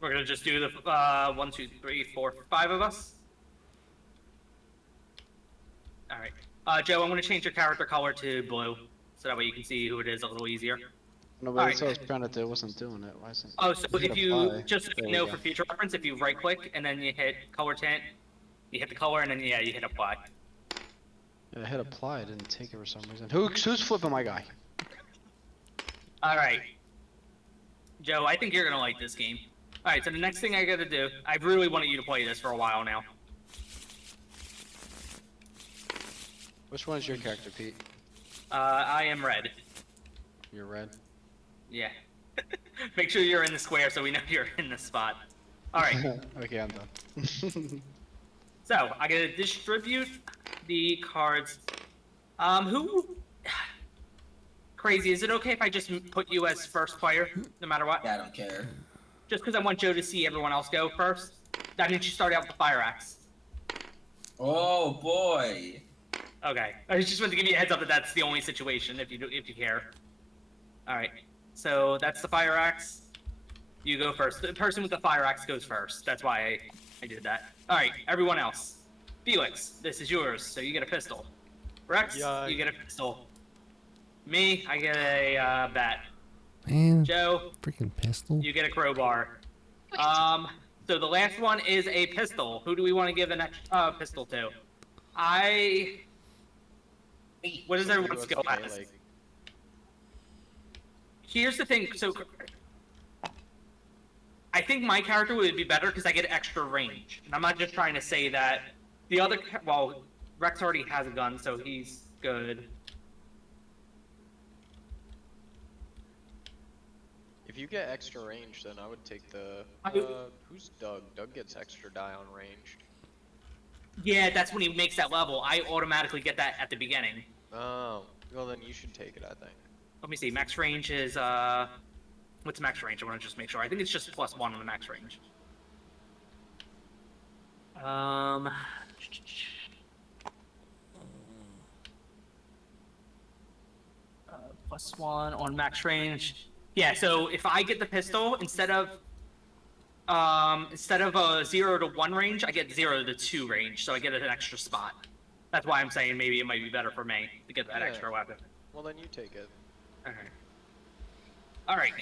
We're gonna just do the 1, 2, 3, 4, 5 of us. All right. Joe, I'm gonna change your character color to blue, so that way you can see who it is a little easier. No, but that's what I was trying to do. It wasn't doing it. Why isn't? Oh, so if you apply. just so you know for future reference, if you right-click and then you hit color tint, you hit the color and then you hit apply. Yeah, I hit apply. I didn't take it for some reason. Who's flipping my guy? All right. Joe, I think you're gonna like this game. All right, so the next thing I gotta do, I've really wanted you to play this for a while now. Which one's your character, Pete? I am red. You're red. Yeah. Make sure you're in the square so we know you're in the spot. All right. Okay, I'm done. So I gotta distribute the cards. Who? Crazy. Is it okay if I just put you as first player, no matter what? Yeah, I don't care. Just because I want Joe to see everyone else go first. That means you start out with the fire axe. Oh boy. Okay. I just wanted to give you a heads up that that's the only situation if you care. All right. So that's the fire axe. You go first. The person with the fire axe goes first. That's why I did that. All right. Everyone else. Felix, this is yours. So you get a pistol. Rex, you get a pistol. Me, I get a bat. Man, Joe, freaking pistol. you get a crowbar. So the last one is a pistol. Who do we want to give an pistol to? What does everyone's skill as? Here's the thing. So I think my character would be better because I get extra range, and I'm not just trying to say that. The other, well, Rex already has a gun, so he's good. If you get extra range, then I would take the. Who's Doug? Doug gets extra die on range. Yeah, that's when he makes that level. I automatically get that at the beginning. Oh, well then you should take it, I think. Let me see. Max range is what's max range? I want to just make sure. I think it's just +1 on the max range. +1 on max range. Yeah, so if I get the pistol, instead of a 0 to 1 range, I get 0 to 2 range, so I get an extra spot. That's why I'm saying maybe it might be better for me to get that extra weapon. Well then you take it. Alright,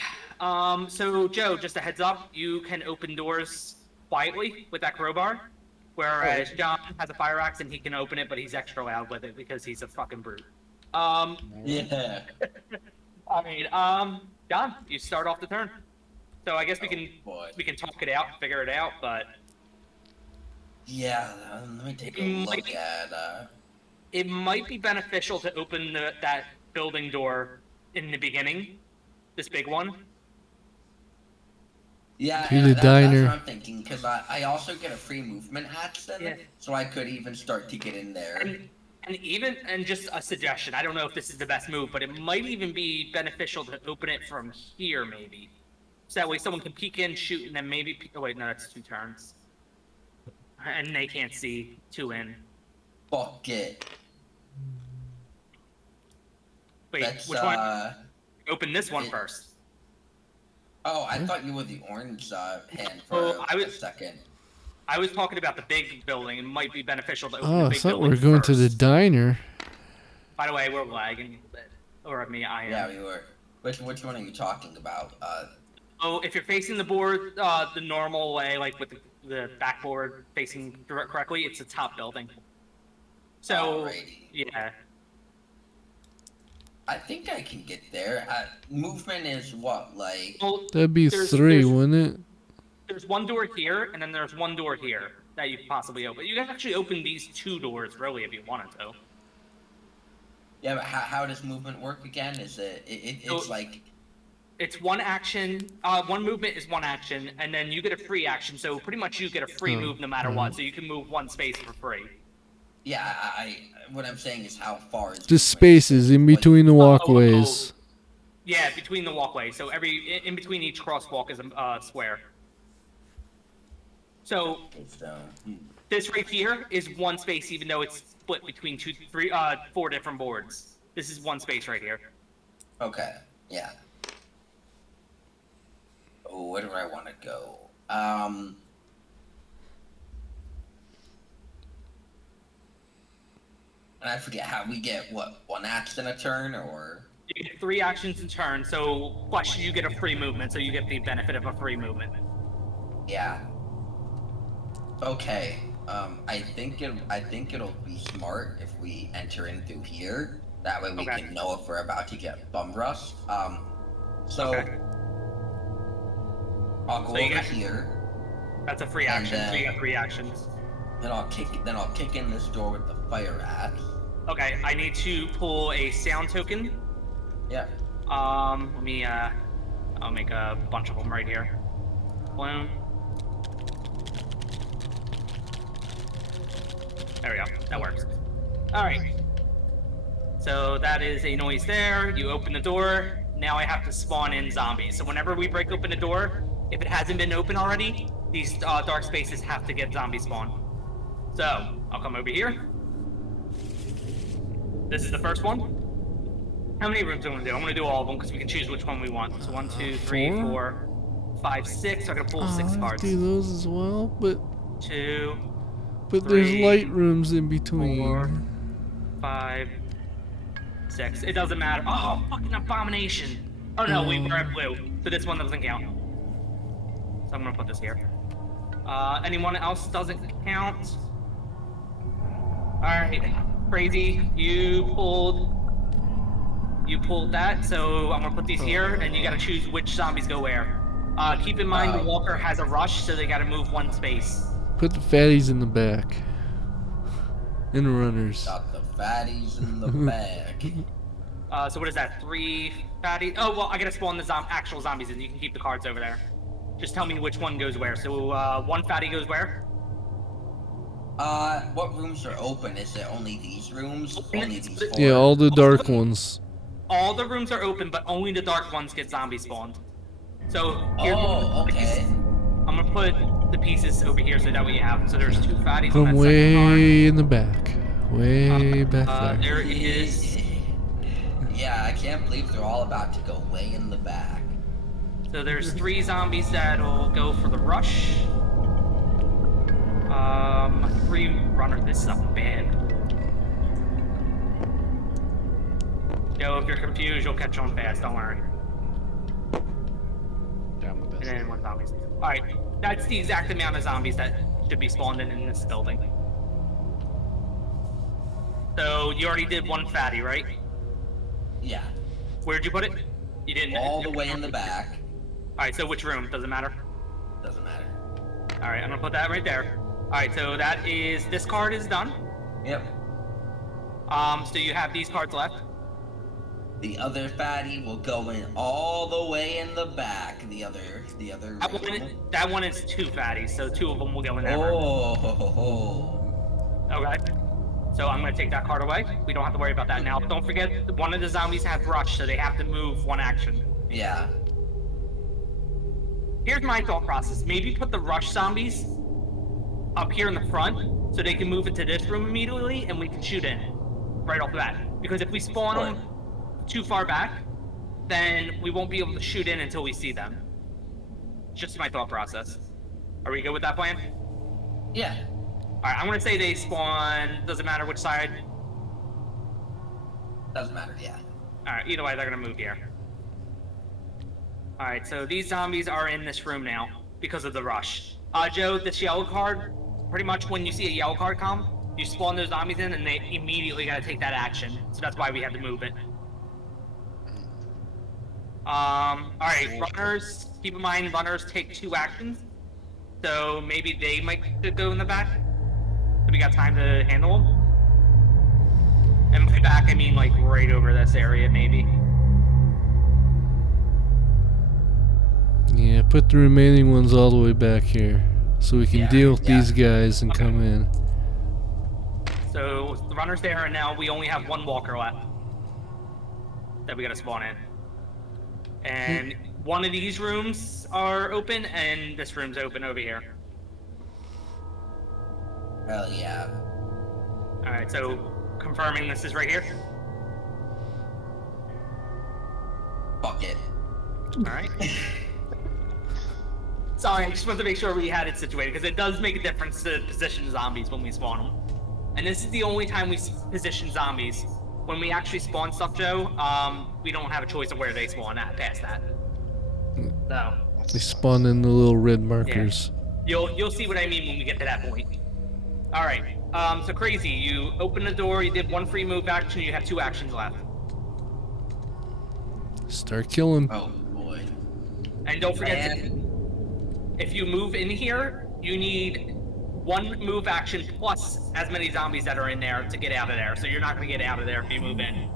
so Joe, just a heads up, you can open doors quietly with that crowbar, whereas John has a fire axe and he can open it, but he's extra loud with it because he's a fucking brute. Yeah. Alright, John, you start off the turn. So I guess we can talk it out, figure it out, but Yeah, let me take a look at. it might be beneficial to open that building door in the beginning, this big one. Yeah, To the that's diner. what I'm thinking, because I also get a free movement axe then, so I could even start to get in there. And just a suggestion, I don't know if this is the best move, but it might even be beneficial to open it from here, maybe. So that way someone can peek in, shoot, and then maybe... Oh, wait, no, that's 2 turns. And they can't see 2 in. Fuck it. Wait, That's, which one? Open this one first. Oh, I thought you were the orange hand for a second. I was talking about the big building. It might be beneficial to open Oh, the I big thought building we were going to the first. diner. By the way, we're lagging a little bit. Or I am. Yeah, we were. Which one are you talking about? Oh, if you're facing the board the normal way, like with the backboard facing correctly, it's the top building. So, Alrighty. yeah. I think I can get there. Movement is what, like... Well, That'd be 3, wouldn't it? There's one door here, and then there's one door here that you can possibly open. You can actually open these 2 doors, really, if you wanted to. Yeah, but how does movement work again? Is it's like... It's one action, one movement is one action, and then you get a free action, so pretty much you get a free move no matter what, so you can move 1 space for free. Yeah, what I'm saying is how far is... Just spaces in between the walkways. Yeah, between the walkways, so in between each crosswalk is a square. So, this right here is 1 space, even though it's split between 4 different boards. This is 1 space right here. Okay, yeah. Oh, where do I want to go? And I forget how we get what, 1 action a turn or. You get 3 actions in turn, so plus you get a free movement, so you get the benefit of a free movement. Yeah. Okay. I think it'll be smart if we enter in through here. That way we Okay. can know if we're about to get bum rushed. So Okay. I'll go So you over got- here. That's a free And action, so you then- got 3 actions. Then I'll kick in this door with the fire axe. Okay, I need to pull a sound token. Yeah. Let me, I'll make a bunch of them right here. Bloom. There we go, that works. Alright. So that is a noise there, you open the door, now I have to spawn in zombies. So whenever we break open a door, if it hasn't been open already, these dark spaces have to get zombie spawn. So, I'll come over here. This is the first one. How many rooms do I want to do? I'm going to do all of them because we can choose which one we want. So 1, 2, 3, 4, 5, 6. So I'm going to pull 6 cards. Do those as well, but 2, there's 3, light rooms in between. 4, 5, 6. It doesn't matter. Oh, fucking abomination. Oh no, we were at blue. So this one doesn't count. So I'm going to put this here. Anyone else doesn't count? Alright. Crazy. You pulled that, so I'm gonna put these here, and you gotta choose which zombies go where. Keep in mind the walker has a rush, so they gotta move 1 space. Put the fatties in the back. And the runners. Got the fatties in the back. So what is that? 3 fatties? Oh, well, I gotta spawn the actual zombies, and you can keep the cards over there. Just tell me which one goes where. So 1 fatty goes where? What rooms are open? Is it only these rooms? Only these 4? Yeah, all the dark ones. All the rooms are open, but only the dark ones get zombie spawned. So here's okay. I'm gonna put the pieces over here so that way you have them. So there's 2 fatties From on that second way in the back. Way back card. there. There is. Yeah, I can't believe they're all about to go way in the back. So there's 3 zombies that'll go for the rush. 3 runner. This is up bad. Yo, if you're confused, you'll catch on fast. Don't worry. Down my And best. then 1 zombies. All right, that's the exact amount of zombies that should be spawned in this building. So you already did 1 fatty, right? Yeah. Where'd you put it? You didn't. All the way in the back. All right, so which room? Doesn't matter. Doesn't matter. All right, I'm gonna put that right there. All right, so that is this card is done. Yep. So you have these cards left. The other fatty will go in all the way in the back. The other room. That one is 2 fatties, so 2 of them will go in that room. Oh. Okay. So I'm gonna take that card away. We don't have to worry about that now. Don't forget, one of the zombies has rush, so they have to move 1 action. Yeah. Here's my thought process. Maybe put the rush zombies up here in the front, so they can move into this room immediately, and we can shoot in right off the bat. Because if we spawn them too far back, then we won't be able to shoot in until we see them. Just my thought process. Are we good with that plan? Yeah. Alright, I'm gonna say they spawn, doesn't matter which side. Doesn't matter, yeah. Alright, either way, they're gonna move here. Alright, so these zombies are in this room now because of the rush. Joe, this yellow card, pretty much when you see a yellow card come, you spawn those zombies in and they immediately gotta take that action. So that's why we had to move it. Alright, runners, keep in mind runners take 2 actions. So maybe they might go in the back. So we got time to handle them. And by back, I mean like right over this area, maybe. Yeah, put the remaining ones all the way back here. So we can deal with these guys and come in. So the runner's there, and now we only have 1 walker left that we gotta spawn in. And one of these rooms are open, and this room's open over here. Hell yeah. Alright, so confirming this is right here. Fuck it. Alright. Sorry, I just wanted to make sure we had it situated because it does make a difference to position zombies when we spawn them. And this is the only time we position zombies. When we actually spawn stuff, Joe, we don't have a choice of where they spawn at past that. So. They spawn in the little red markers. You'll see what I mean when we get to that point. All right. So Crazy, you open the door. You did one free move action. You have 2 actions left. Start killing. Oh boy. And don't forget, if you move in here, you need 1 move action plus as many zombies that are in there to get out of there. So you're not gonna get out of there if you move in.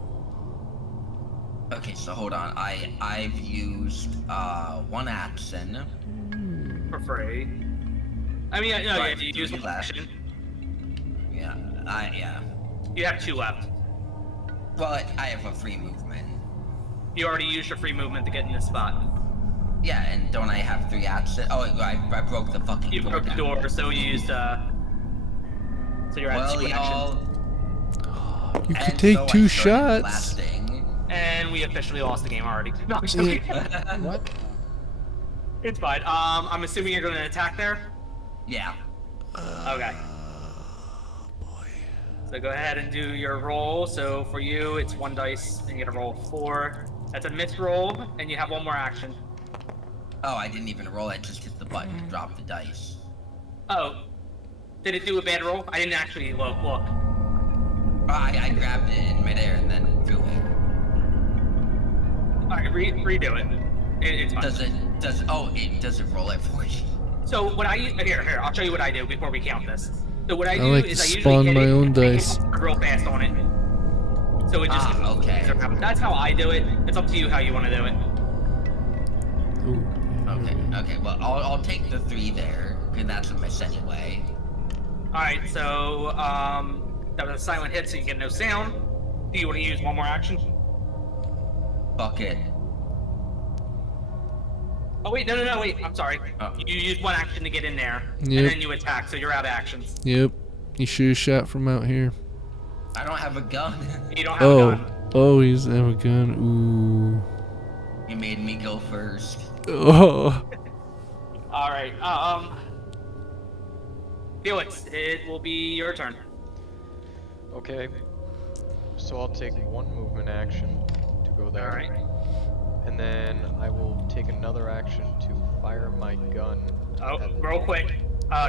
Okay, so hold on. I've used 1 action. For free. I mean, no, Right, you use 1 left. action. Yeah, yeah. You have 2 left. Well, I have a free movement. You already used your free movement to get in this spot. Yeah, and don't I have 3 action? Oh, I broke the fucking You door broke the down. door, so you used so you're at Well, 2 actions. y'all. You can And take so I 2 started shots. blasting. And we officially lost the game already. No, I'm joking. What? It's fine. I'm assuming you're gonna attack there? Yeah. Okay. So go ahead and do your roll. So for you, it's 1 dice, and you get a roll of 4. That's a missed roll, and you have 1 more action. Oh, I didn't even roll. I just hit the button to drop the dice. Oh. Did it do a bad roll? I didn't actually look. Oh, I grabbed it in midair and then threw it. Alright, redo it. It's fine. Does it roll it for you? So what here, I'll show you what I do before we count this. So what I do like is to I usually spawn hit my it own and I hit dice. real fast on it. So it just okay. That's how I do it. It's up to you how you want to do it. Ooh. Okay. Well, I'll take the 3 there, because that's a miss anyway. Alright, so that was a silent hit, so you get no sound. Do you want to use 1 more action? Fuck it. Oh wait, no, wait, I'm sorry. Oh. You use 1 action to get in there, Yep. and then you attack, so you're out of actions. Yep. You should have shot from out here. I don't have a gun. You don't have a gun. Oh, he's have a gun. Ooh. You made me go first. Oh. Alright, Felix, it will be your turn. Okay. So I'll take 1 movement action to go there. Alright. And then I will take another action to fire my gun. Oh, at- real quick.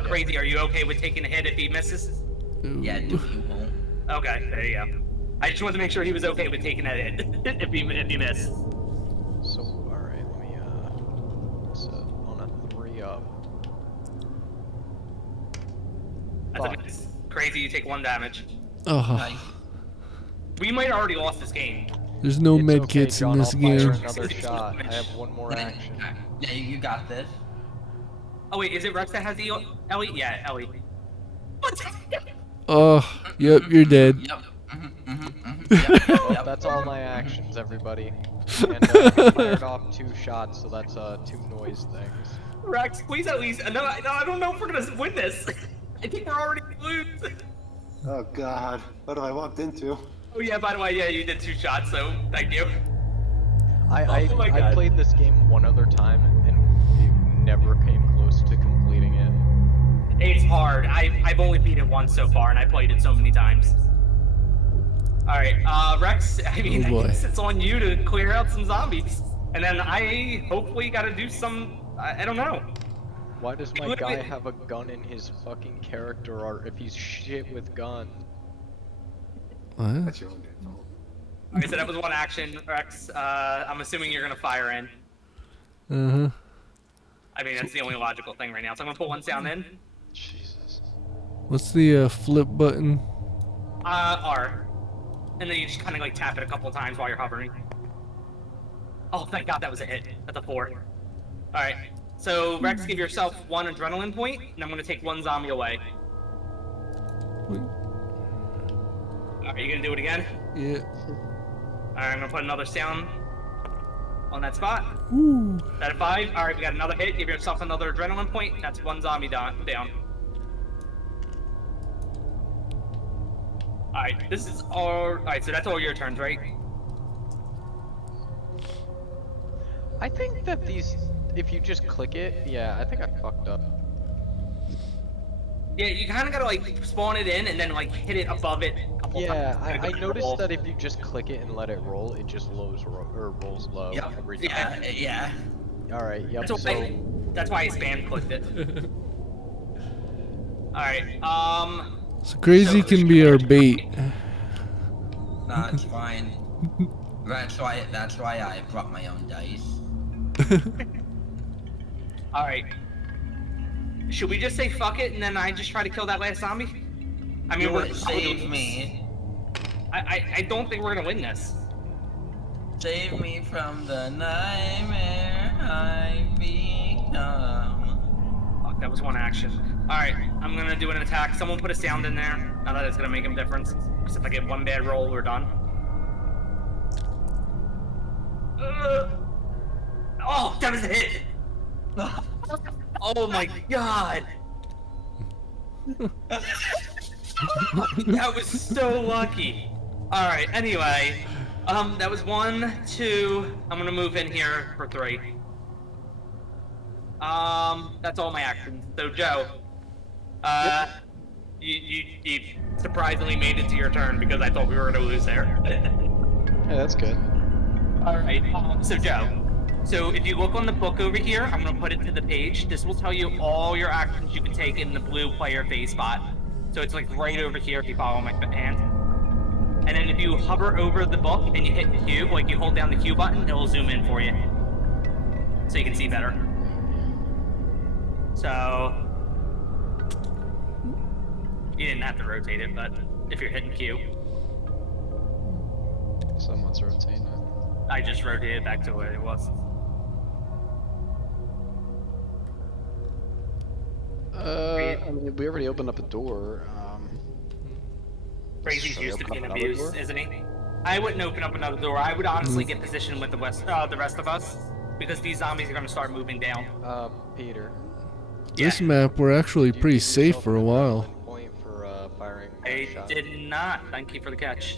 Crazy, are you okay with taking a hit if he misses? Yeah, Ooh. no, you won't. Okay, there you go. I just wanted to make sure he was okay with taking that hit if he missed. So, alright, let me, it's on a 3 up. That's a Fuck. miss. Crazy, you take 1 damage. Oh. Nice. We might have already lost this game. There's no It's med okay, kits John, in this I'll fire game. another shot. I have 1 more action. Yeah, you got this. Oh wait, is it Rex that has the Ellie? Yeah, Ellie. What? Oh. Yep, you're dead. Yep. Well, that's all my actions, everybody. And I fired off 2 shots, so that's 2 noise things. Rex, please at least. No, I don't know if we're gonna win this. I think we're already gonna lose. Oh God, what have I walked into? Oh yeah, by the way, yeah, you did 2 shots, so thank you. I Oh my God. played this game 1 other time, and we never came close to completing it. It's hard. I've only beat it once so far, and I played it so many times. All right, Rex. I mean, Oh, boy. I guess it's on you to clear out some zombies, and then I hopefully got to do some. I don't know. Why does my Wait, guy wait. have a gun in his fucking character art if he's shit with guns? What? That's your own damn fault. All right, so that was 1 action, Rex. I'm assuming you're gonna fire in. Uh-huh. I mean, that's the only logical thing right now. So I'm gonna put 1 sound in. Jesus. What's the flip button? R. And then you just kind of like tap it a couple of times while you're hovering. Oh, thank God that was a hit. That's a 4. All right. So Rex, give yourself 1 adrenaline point, and I'm gonna take 1 zombie away. Wait. All right, you gonna do it again? Yeah. All right, I'm gonna put another sound on that spot. Ooh. That at 5. All right, we got another hit. Give yourself another adrenaline point. That's 1 zombie down. All right, this is all right. So that's all your turns, right? I think that if you just click it, yeah, I think I fucked up. Yeah, you kind of gotta like spawn it in and then like hit it above it a couple Yeah, times. I noticed that if you just click it and let it roll, it just rolls low Yep. every time. Yeah. All right, yep. That's why I spam clicked it. All right. So crazy can be our bait. Nah, it's fine. That's why I brought my own dice. All right. Should we just say fuck it and then I just try to kill that last zombie? I mean, You we're would save me. I don't think we're gonna win this. Save me from the nightmare I become. Fuck, that was one action. All right, I'm gonna do an attack. Someone put a sound in there. I thought it's gonna make a difference. Because if I get one bad roll, we're done. Oh, that was a hit. Oh my god. That was so lucky. All right. Anyway, that was 1, 2. I'm gonna move in here for 3. That's all my actions. So Joe, you surprisingly made it to your turn because I thought we were gonna lose there. Yeah, that's good. All right. So Joe, so if you look on the book over here, I'm gonna put it to the page. This will tell you all your actions you can take in the blue player phase spot. So it's like right over here if you follow my hand. And then if you hover over the book and you hit Q, like you hold down the Q button, it'll zoom in for you. So you can see better. So you didn't have to rotate it, but if you're hitting Q, Someone's rotating it. I just rotated it back to where it was. I mean, we already opened up a door. Crazy's Should we used to open being up another abused, door? isn't he? I wouldn't open up another door. I would honestly get positioned with the rest of us, because these zombies are gonna start moving down. Peter. This Yeah. map, we're actually you pretty give safe yourself for a an while. adrenaline point for firing a I shot? did not. Thank you for the catch.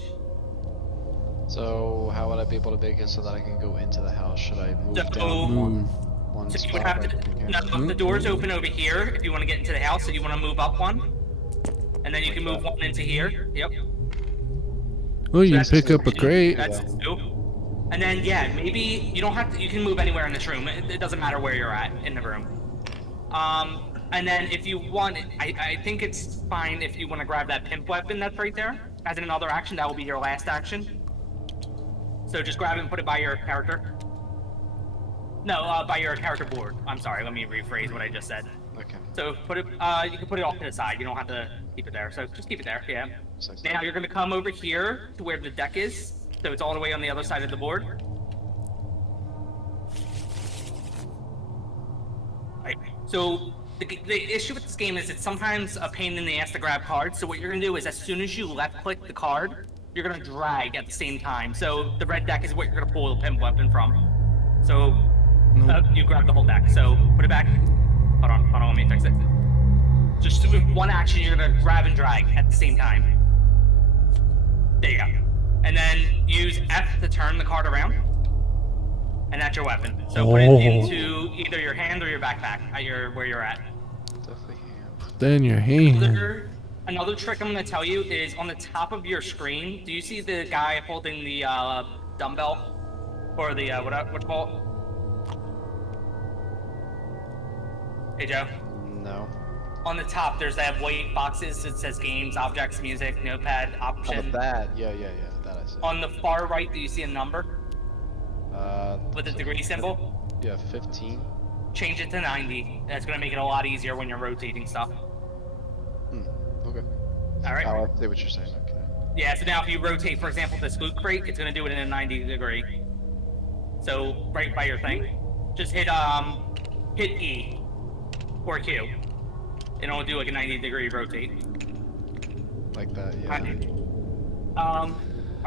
So how would I be able to make it so that I can go into the house? Should I move So- down one So you spot? would have right to. here? No, the door's open over here if you want to get into the house. So you want to move up one, and then you can move one into here. Yep. Oh, you can That's pick up a crate. That's 2. And then yeah, maybe you don't have to. You can move anywhere in this room. It doesn't matter where you're at in the room. And then if you want, I think it's fine if you want to grab that pimp weapon that's right there as another action. That will be your last action. So just grab it and put it by your character. No, by your character board. I'm sorry. Let me rephrase what I just said. Okay. So put it. You can put it off to the side. You don't have to keep it there. So just keep it there. Yeah. Just like Now that. you're gonna come over here to where the deck is. So it's all the way on the other side of the board. Right. So the issue with this game is it's sometimes a pain in the ass to grab cards. So what you're gonna do is as soon as you left click the card, you're gonna drag at the same time. So the red deck is what you're gonna pull the pimp weapon from. So you grab the whole deck. So put it back. Hold on, let me fix it. Just with one action, you're gonna grab and drag at the same time. There you go. And then use F to turn the card around. And that's your weapon. So put it into either your hand or your backpack at where you're at. Definitely hand. Then your hand. Another trick I'm gonna tell you is on the top of your screen, do you see the guy holding the dumbbell? Or the, what you call it? Hey Joe. No. On the top, there's that white boxes. It says games, objects, music, notepad, Oh, option. that. Yeah. That I see. On the far right, do you see a number with a so- degree symbol? Yeah, 15. Change it to 90. That's gonna make it a lot easier when you're rotating stuff. Okay. All right. Oh, I see what you're saying. Okay. Yeah. So now, if you rotate, for example, this loot crate, it's gonna do it in a 90 degree. So right by your thing, just hit E or Q. And it'll do like a 90 degree rotate. Like that. Yeah. All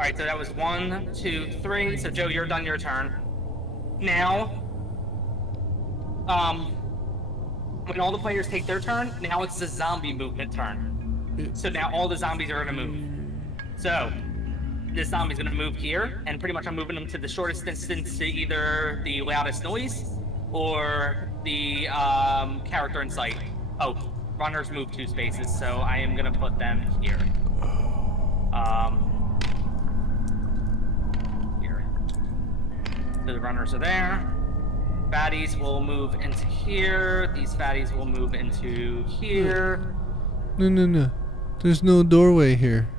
right, so that was 1, 2, 3. So Joe, you're done your turn. Now, when all the players take their turn, now it's the zombie movement turn. So now all the zombies are gonna move. So this zombie's gonna move here, and pretty much I'm moving them to the shortest distance to either the loudest noise or the character in sight. Oh, runners move 2 spaces, so I am gonna put them here. Here. So the runners are there. Fatties will move into here. These fatties will move into here. No. There's no doorway here.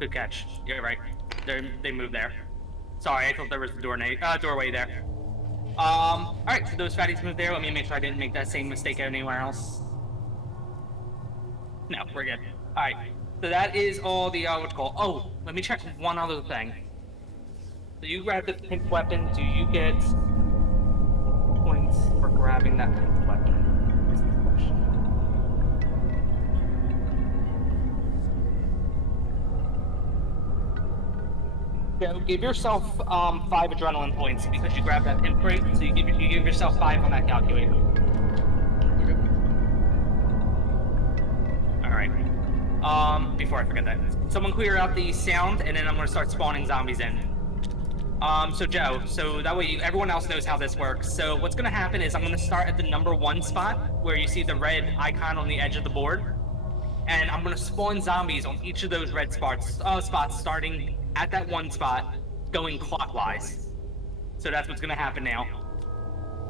Good catch. You're right. They move there. Sorry, I thought there was a doorway there. Alright, so those fatties move there. Let me make sure I didn't make that same mistake anywhere else. No, we're good. Alright, so that is all the, what's called. Oh, let me check one other thing. So you grab the pink weapon, do you get points for grabbing that pink weapon? Is the question. So give yourself 5 adrenaline points because you grabbed that pin crate. So you give yourself 5 on that calculator. Okay. All right. Before I forget that, someone clear out the sound, and then I'm gonna start spawning zombies in. So Joe, so that way everyone else knows how this works. So what's gonna happen is I'm gonna start at the number 1 spot where you see the red icon on the edge of the board, and I'm gonna spawn zombies on each of those red spots starting at that 1 spot, going clockwise. So that's what's gonna happen now.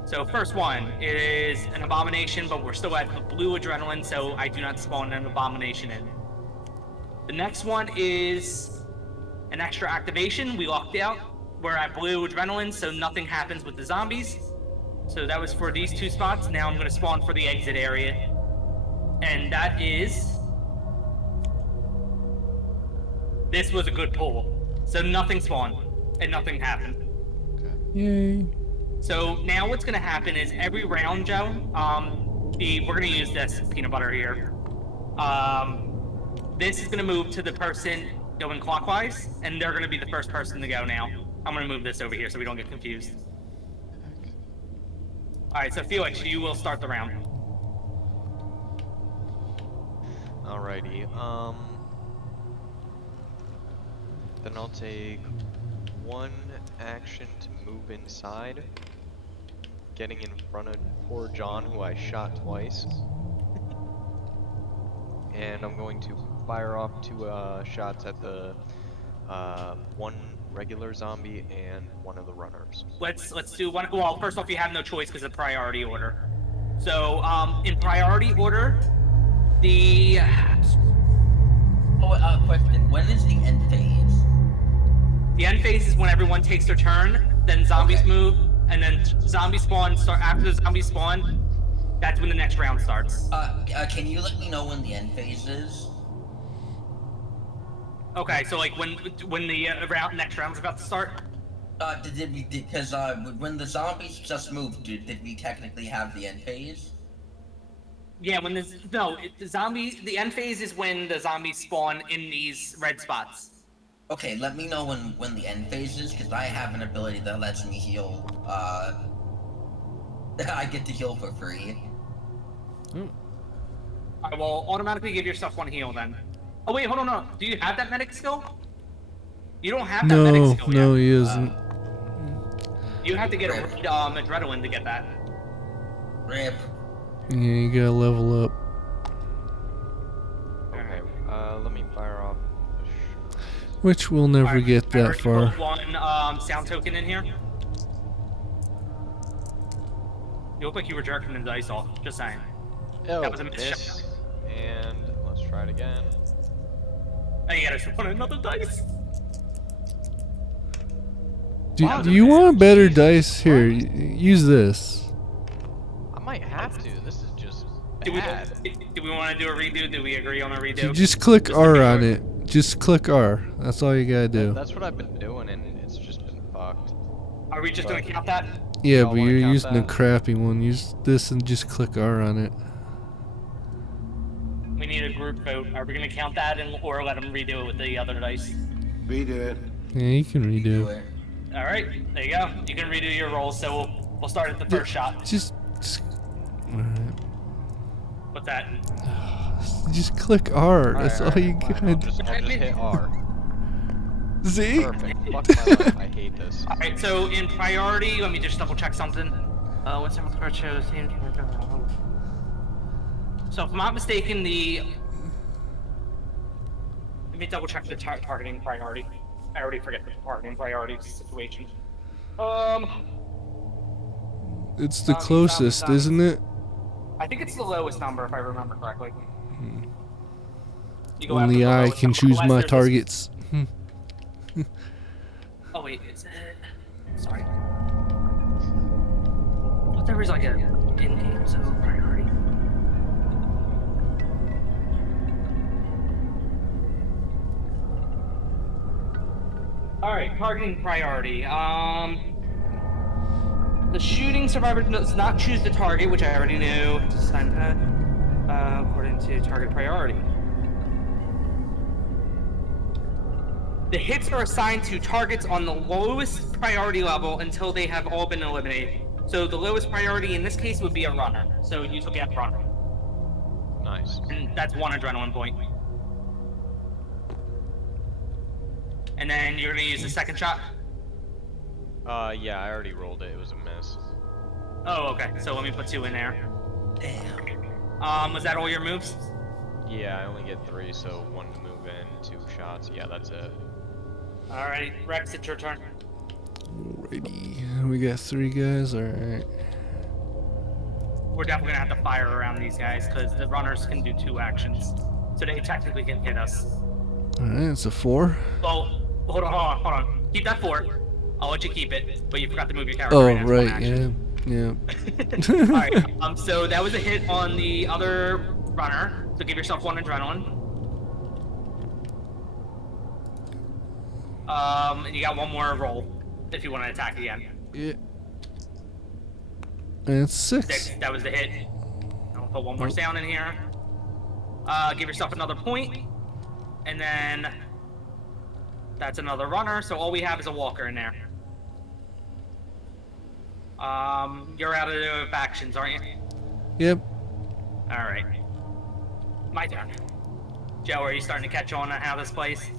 So first one is an abomination, but we're still at a blue adrenaline, so I do not spawn an abomination in. The next one is an extra activation. We locked out. We're at blue adrenaline, so nothing happens with the zombies. So that was for these 2 spots. Now I'm gonna spawn for the exit area. And that is... This was a good pull. So nothing spawned, and nothing happened. Yay. So now what's gonna happen is every round, Joe, we're gonna use this peanut butter here. This is gonna move to the person going clockwise, and they're gonna be the first person to go now. I'm gonna move this over here so we don't get confused. Alright, so Felix, you will start the round. Alrighty. Then I'll take 1 action to move inside, getting in front of poor John, who I shot twice. And I'm going to fire off 2 shots at the 1 regular zombie and 1 of the runners. Let's do one. Well, first off, you have no choice because of priority order. So, in priority order, the... Question. When is the end phase? The end phase is when everyone takes their turn, then zombies move, and then zombies spawn. After the zombies spawn, that's when the next round starts. Can you let me know when the end phase is? Okay, so like when the next round's about to start. Because when the zombies just moved, did we technically have the end phase? Yeah, when the end phase is when the zombies spawn in these red spots. Okay, let me know when the end phase is, because I have an ability that lets me heal. I get to heal for free. I will automatically give yourself 1 heal then. Oh wait, hold on, no. Do you have that medic skill? You don't have that medic skill yet. No, he isn't. You have to get adrenaline to get that. Rip. Yeah, you gotta level up. Okay, let me fire off a shot. Which we'll never Alright, get I that already far. put 1 sound token in here. You look like you were jerking the dice off. Just saying. Oh, That was a miss miss. And let's try it again. Oh, you gotta spawn another dice. Do Wow, you want better Jesus dice? Here, use this. I might have to. This is just Do bad. we want to do a redo? Do we agree on a redo? Just click Just R to be on sure. it. Just click R. That's all you gotta do. That's what I've been doing, and it's just been fucked. Are we just gonna count that? Yeah, Y'all but wanna you're count using the that? crappy one. Use this and just click R on it. We need a group vote. Are we gonna count that or let them redo it with the other dice? Redo it. Yeah, you can Do redo. it. All right, there you go. You can redo your rolls. So we'll start at the first shot. Just alright. What's that? Just click R. That's all you fine. got. I'll just hit R. See? Perfect. Fuck my life. I hate this. Alright, so in priority, let me just double check something. What's the card show? So if I'm not mistaken, let me double check the targeting priority. I already forget the targeting priority situation. It's the Zombie, closest, zombie, isn't it? I think it's the lowest number if I remember correctly. You go after Only the I lowest can number, choose unless my there's this- targets. Oh wait, is it? Sorry. But there was like a in-game zone priority. All right, targeting priority. The shooting survivor does not choose the target, which I already knew. It's assigned according to target priority. The hits are assigned to targets on the lowest priority level until they have all been eliminated. So the lowest priority in this case would be a runner. So you took out runner. Nice. And that's 1 adrenaline point. And then you're gonna use the second shot? Yeah, I already rolled it. It was a miss. Oh, okay. So let me put 2 in there. Damn. Was that all your moves? Yeah, I only get 3, so 1 to move in, 2 shots. Yeah, that's it. Alright, Rex, it's your turn. Alrighty. We got 3 guys, alright. We're definitely gonna have to fire around these guys because the runners can do 2 actions. So they technically can hit us. Alright, it's a 4. Well, hold on. Keep that 4. I'll let you keep it, but you forgot to move your character. Oh, right, that's one right, action. yeah. Alright, so that was a hit on the other runner. So give yourself 1 adrenaline. And you got 1 more roll if you want to attack again. Yeah. And it's 6. 6, that was the hit. I'll put 1 more sound in here. Give yourself another point. And then that's another runner, so all we have is a walker in there. You're out of actions, aren't you? Yep. Alright. My turn. Joe, are you starting to catch on how this plays?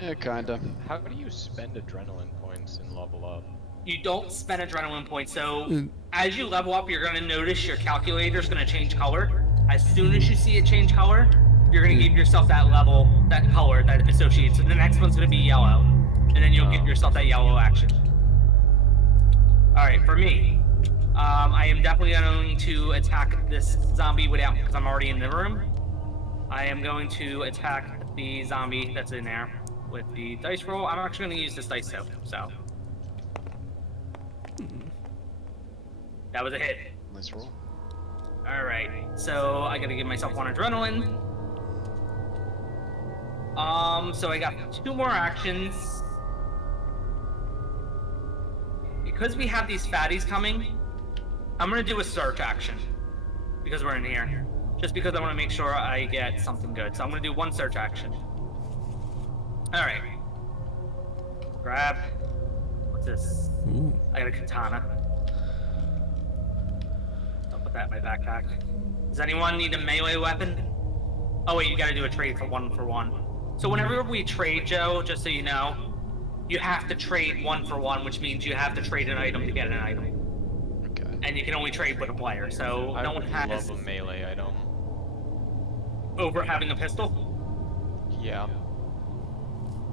Yeah, kinda. How do you spend adrenaline points and level up? You don't spend adrenaline points, so Mm. as you level up, you're gonna notice your calculator's gonna change color. As soon as you see it change color, you're gonna give yourself that level, that color that associates. So the next one's gonna be yellow, and then you'll give yourself that yellow action. All right, for me, I am definitely going to attack this zombie without, because I'm already in the room. I am going to attack the zombie that's in there with the dice roll. I'm actually going to use this dice too, so. That was a hit. Nice roll. Alright, so I gotta give myself 1 adrenaline. So I got 2 more actions. Because we have these fatties coming, I'm gonna do a search action. Because we're in here. Just because I wanna make sure I get something good. So I'm gonna do 1 search action. Alright. Grab. What's this? Ooh. I got a katana. I'll put that in my backpack. Does anyone need a melee weapon? Oh wait, you gotta do a trade for 1 for 1. So whenever we trade, Joe, just so you know, you have to trade 1 for 1, which means you have to trade an item to get an item. Okay. And you can only trade with a player, so I no one would has love a melee item. over having a pistol. Yeah.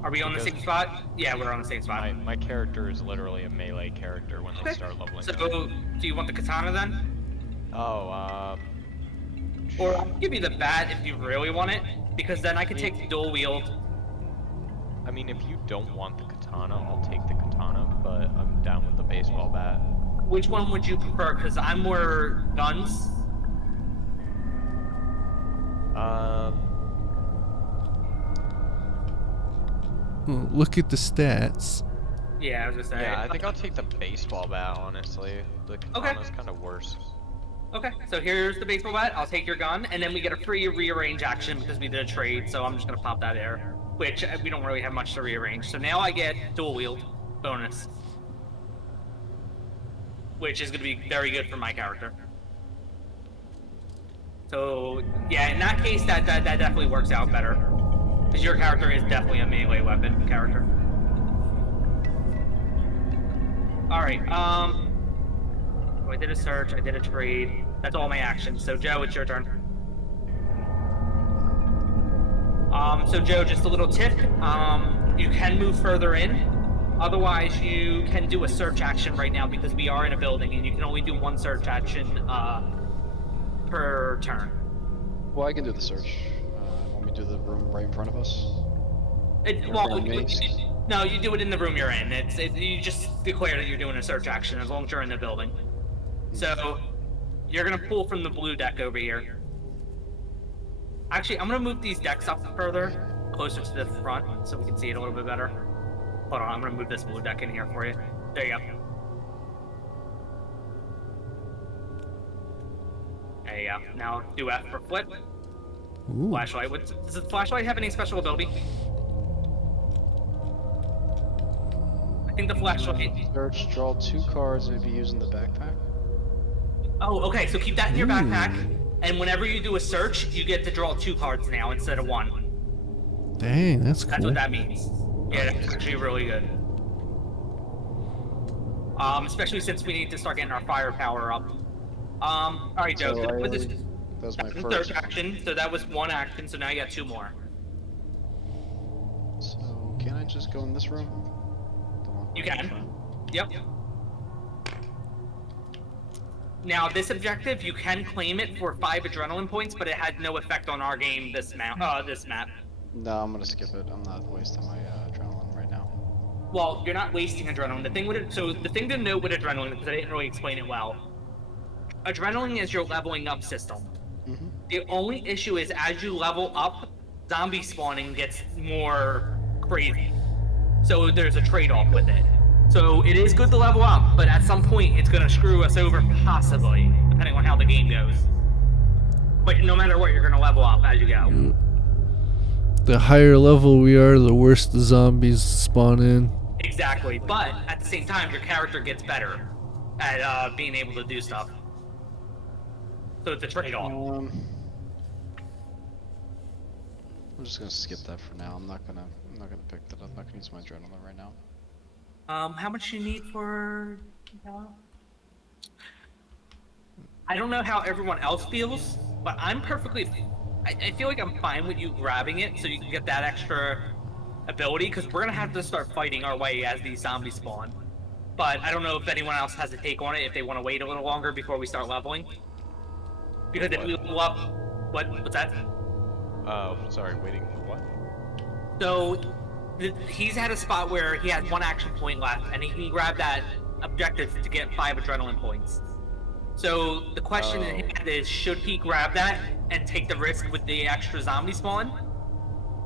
Are we on the Because- same spot? Yeah, we're on the same spot. My character is literally a melee character when they Okay. start leveling So, up. do you want the katana then? Oh, Or I'll give you the bat if you really want it, because then I can take the dual wield. I mean, if you don't want the katana, I'll take the katana, but I'm down with the baseball bat. Which one would you prefer? Because I'm more guns. Well, look at the stats. Yeah, I was gonna say. Yeah, I think I'll take the baseball bat, honestly. The katana's kind of worse. Okay, so here's the baseball bat. I'll take your gun, and then we get a free rearrange action because we did a trade. So I'm just gonna pop that there, which we don't really have much to rearrange. So now I get dual wield bonus, which is gonna be very good for my character. So yeah, in that case, that definitely works out better because your character is definitely a melee weapon character. Alright, so I did a search, I did a trade. That's all my actions. So Joe, it's your turn. So Joe, just a little tip. You can move further in. Otherwise, you can do a search action right now because we are in a building and you can only do one search action per turn. Well, I can do the search. Want me to do the room right in front of us? No, you do it in the room you're in. You just declare that you're doing a search action as long as you're in the building. So you're gonna pull from the blue deck over here. Actually, I'm gonna move these decks up further, closer to the front, so we can see it a little bit better. Hold on, I'm gonna move this blue deck in here for you. There you go. There you go. Now do F for flip. Ooh. Flashlight. Does the flashlight have any special ability? I think the flashlight. Search, draw 2 cards, maybe using the backpack. Oh, okay. So keep that in your backpack, and whenever you do a search, you get to draw 2 cards now instead of 1. Dang, that's cool. That's what that means. Yeah, that's actually really good. Especially since we need to start getting our firepower up. All right, Joe. So So that this was my third first. action. So that was 1 action. So now you got 2 more. So can I just go in this room? The one You right in can. front? Yep. Now this objective, you can claim it for 5 adrenaline points, but it had no effect on our game. This map. No, I'm gonna skip it. I'm not wasting my adrenaline right now. Well, you're not wasting adrenaline. The thing with it, so the thing to note with adrenaline, because I didn't really explain it well, adrenaline is your leveling up system. Mm-hmm. The only issue is as you level up, zombie spawning gets more crazy. So there's a trade-off with it. So it is good to level up, but at some point it's gonna screw us over, possibly, depending on how the game goes. But no matter what, you're gonna level up as you go. The higher level we are, the worse the zombies spawn in. Exactly, but at the same time, your character gets better at being able to do stuff. So it's a trade-off. I'm just gonna skip that for now. I'm not gonna pick that up. I'm not gonna use my adrenaline right now. How much you need for? I don't know how everyone else feels, but I'm perfectly. I feel like I'm fine with you grabbing it so you can get that extra ability, because we're gonna have to start fighting our way as these zombies spawn. But I don't know if anyone else has a take on it, if they want to wait a little longer before we start leveling. Because if we level up, what's that? Sorry, waiting for what? So he's had a spot where he has 1 action point left, and he can grab that objective to get 5 adrenaline points. So the question in his head is, should he grab that and take the risk with the extra zombie spawn?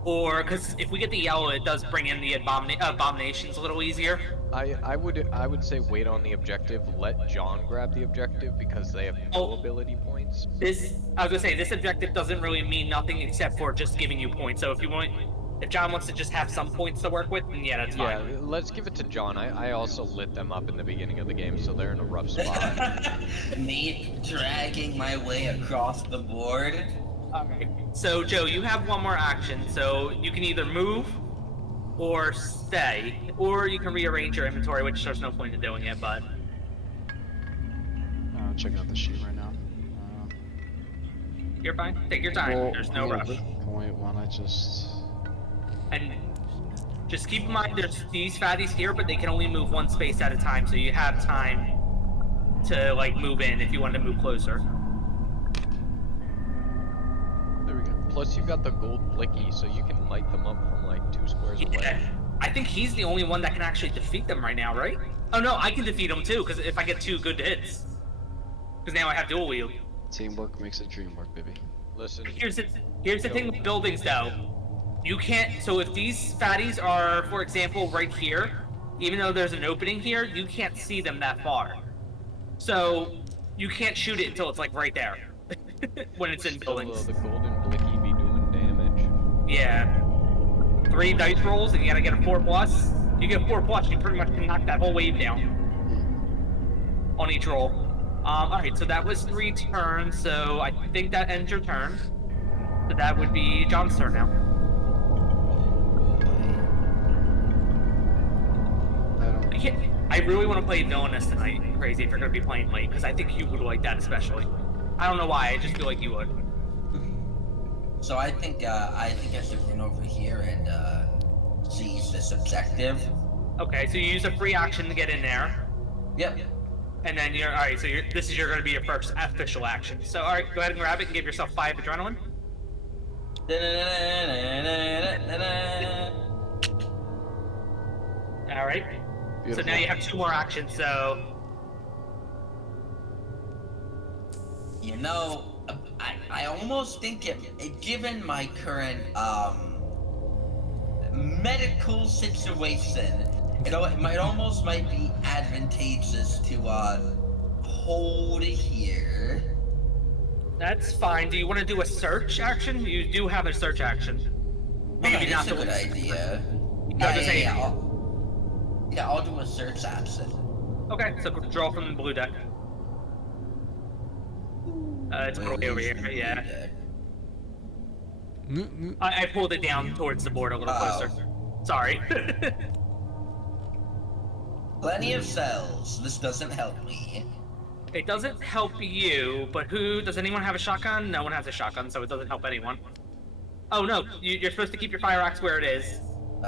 Or, because if we get the yellow, it does bring in the abominations a little easier. I would say wait on the objective. Let John grab the objective because they have no ability points. I was gonna say, this objective doesn't really mean nothing except for just giving you points. So if John wants to just have some points to work with, then yeah, that's fine. Yeah, let's give it to John. I also lit them up in the beginning of the game, so they're in a rough spot. Me dragging my way across the board. Alright. So Joe, you have 1 more action, so you can either move or stay, or you can rearrange your inventory, which there's no point in doing it, but Checking out the sheet right now. you're fine. Take your time. Well, There's no yeah, rush. Point one, I just. And just keep in mind, there's these fatties here, but they can only move 1 space at a time, so you have time to like move in if you want to move closer. There we go. Plus, you've got the gold blicky, so you can light them up from like 2 squares away. Yeah. I think he's the only one that can actually defeat them right now, right? Oh no, I can defeat them too, because if I get 2 good hits. Because now I have dual wield. Teamwork makes a dream work, baby. Listen, Here's the thing with buildings though. You can't, so if these fatties are, for example, right here, even though there's an opening here, you can't see them that far. So you can't shoot it until it's like right there. When it's in still, buildings. the golden blicky be doing damage. Yeah. 3 dice rolls and you gotta get a 4+. You get 4+, you pretty much can knock that whole wave down. On each roll. Alright, so that was 3 turns, so I think that ends your turn. So that would be John's turn now. I don't. I really want to play Villainous tonight, Crazy, if you're going to be playing late, because I think you would like that especially. I don't know why, I just feel like you would. So I think I should run over here and seize this objective. Okay, so you use a free action to get in there. Yep. And then you're alright. So this is going to be your first official action. So alright, go ahead and grab it and give yourself 5 adrenaline. All right. Beautiful. So now you have 2 more actions. So You know, I almost think given my current medical situation, it might be advantageous to hold here. that's fine. Do you want to do a search action? You do have a search action. Maybe That's not a the good idea. I'll do a search action. Okay, so draw from the blue deck. It's probably over here. Yeah. I pulled it down towards the board a little closer. Sorry. Plenty of cells. This doesn't help me. It doesn't help you, but does anyone have a shotgun? No one has a shotgun, so it doesn't help anyone. Oh no, you're supposed to keep your fire axe where it is.